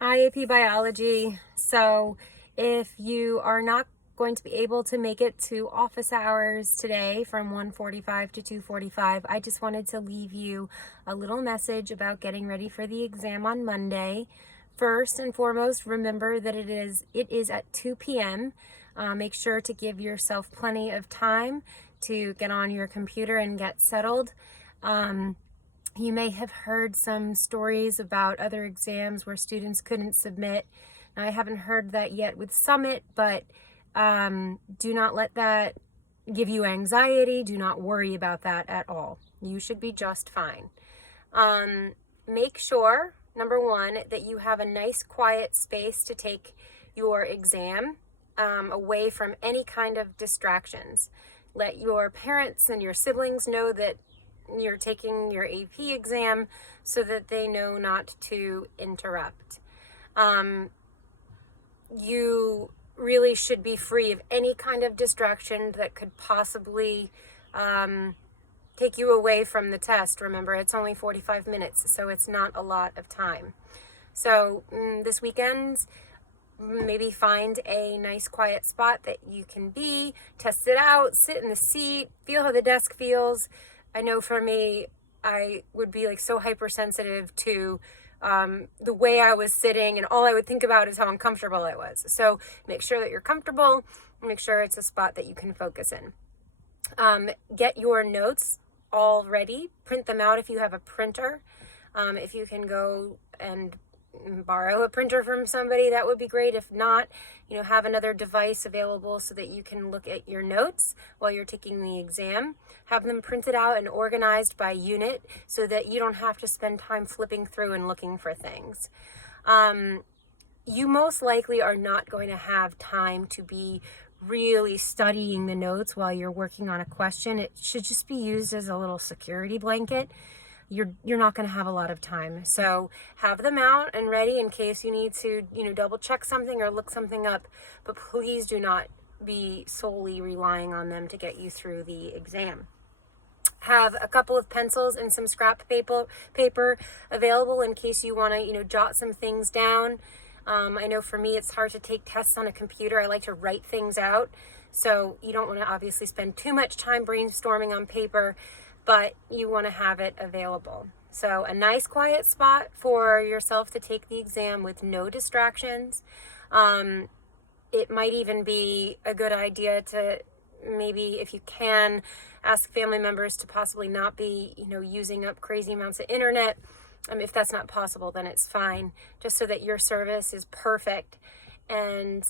Hi, AP Biology. So, if you are not going to be able to make it to office hours today from 1:45 to 2:45, I just wanted to leave you a little message about getting ready for the exam on Monday. First and foremost, remember that it is at 2 p.m. Make sure to give yourself plenty of time to get on your computer and get settled. You may have heard some stories about other exams where students couldn't submit. Now, I haven't heard that yet with Summit, but do not let that give you anxiety. Do not worry about that at all. You should be just fine. Make sure, number one, that you have a nice quiet space to take your exam away from any kind of distractions. Let your parents and your siblings know that you're taking your AP exam so that they know not to interrupt. You really should be free of any kind of distraction that could possibly take you away from the test. Remember, it's only 45 minutes, so it's not a lot of time. So this weekend, maybe find a nice quiet spot that you can test it out, sit in the seat, feel how the desk feels. I know for me, I would be like so hypersensitive to the way I was sitting, and all I would think about is how uncomfortable it was. So make sure that you're comfortable, make sure it's a spot that you can focus in. Get your notes all ready, print them out if you have a printer. If you can go and borrow a printer from somebody, that would be great. If not, have another device available so that you can look at your notes while you're taking the exam. Have them printed out and organized by unit so that you don't have to spend time flipping through and looking for things. You most likely are not going to have time to be really studying the notes while you're working on a question. It should just be used as a little security blanket. You're not going to have a lot of time. So have them out and ready in case you need to, double check something or look something up, but please do not be solely relying on them to get you through the exam. Have a couple of pencils and some scrap paper available in case you want to, jot some things down. I know for me, it's hard to take tests on a computer. I like to write things out. So you don't want to obviously spend too much time brainstorming on paper, but you want to have it available. So a nice quiet spot for yourself to take the exam with no distractions. It might even be a good idea to maybe, if you can, ask family members to possibly not be, using up crazy amounts of internet. If that's not possible, then it's fine, just so that your service is perfect. And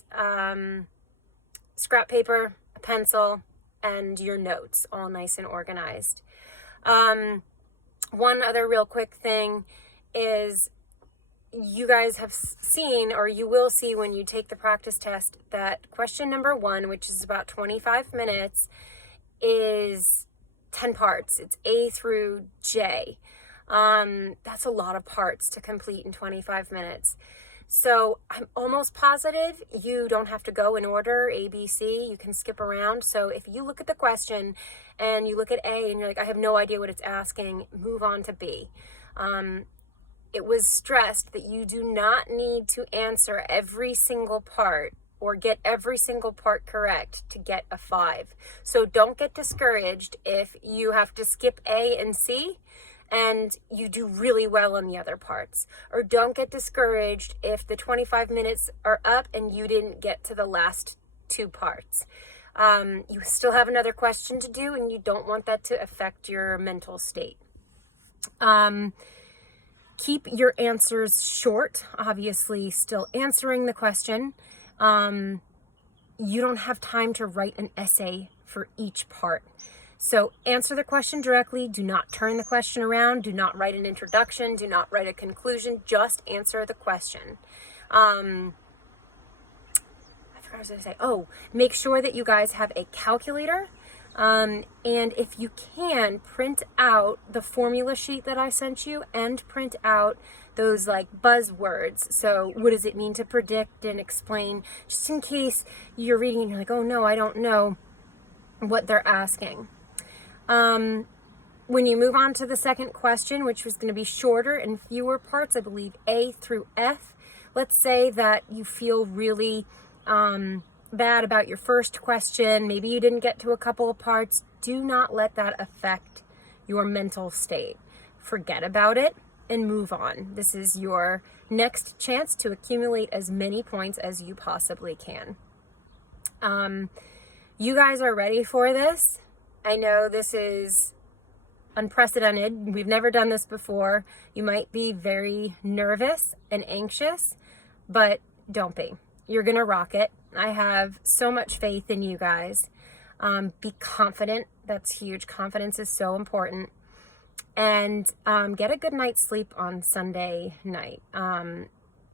scrap paper, a pencil, and your notes all nice and organized. One other real quick thing is, you guys have seen, or you will see when you take the practice test, that question number 1, which is about 25 minutes, is 10 parts. It's A through J. That's a lot of parts to complete in 25 minutes. So I'm almost positive you don't have to go in order, A, B, C. You can skip around. So if you look at the question and you look at A and you're like, I have no idea what it's asking, move on to B. It was stressed that you do not need to answer every single part or get every single part correct to get a 5. So don't get discouraged if you have to skip A and C and you do really well on the other parts. Or don't get discouraged if the 25 minutes are up and you didn't get to the last 2 parts. You still have another question to do, and you don't want that to affect your mental state. Keep your answers short, obviously still answering the question. You don't have time to write an essay for each part. So answer the question directly. Do not turn the question around. Do not write an introduction. Do not write a conclusion. Just answer the question. I forgot what I was going to say. Oh, make sure that you guys have a calculator. And if you can, print out the formula sheet that I sent you and print out those like buzzwords. So what does it mean to predict and explain, just in case you're reading and you're like, oh no, I don't know what they're asking. When you move on to the second question, which was going to be shorter and fewer parts, I believe A through F let's say that you feel really bad about your first question. Maybe you didn't get to a couple of parts. Do not let that affect your mental state. Forget about it and move on. This is your next chance to accumulate as many points as you possibly can. You guys are ready for this. I know this is unprecedented. We've never done this before. You might be very nervous and anxious, but don't be. You're going to rock it. I have so much faith in you guys. Be confident. That's huge. Confidence is so important. And get a good night's sleep on Sunday night.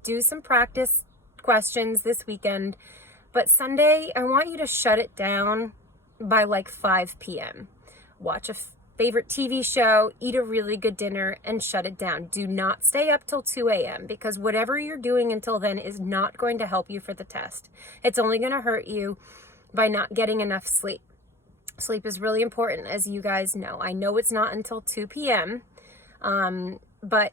Do some practice questions this weekend. But Sunday, I want you to shut it down by like 5 p.m. Watch a favorite TV show, eat a really good dinner, and shut it down. Do not stay up till 2 a.m. because whatever you're doing until then is not going to help you for the test. It's only going to hurt you by not getting enough sleep. Sleep is really important, as you guys know. I know it's not until 2 p.m., but,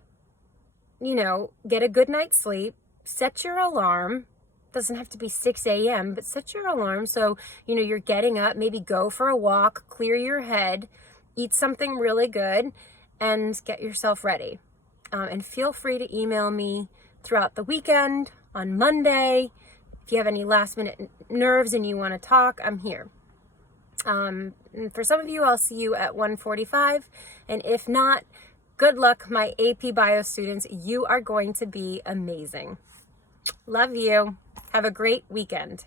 get a good night's sleep. Set your alarm. Doesn't have to be 6 a.m., but set your alarm so, you're getting up. Maybe go for a walk, clear your head, eat something really good, and get yourself ready. And feel free to email me throughout the weekend, on Monday. If you have any last-minute nerves and you want to talk, I'm here. And for some of you, I'll see you at 1:45. And if not, good luck, my AP Bio students. You are going to be amazing. Love you. Have a great weekend.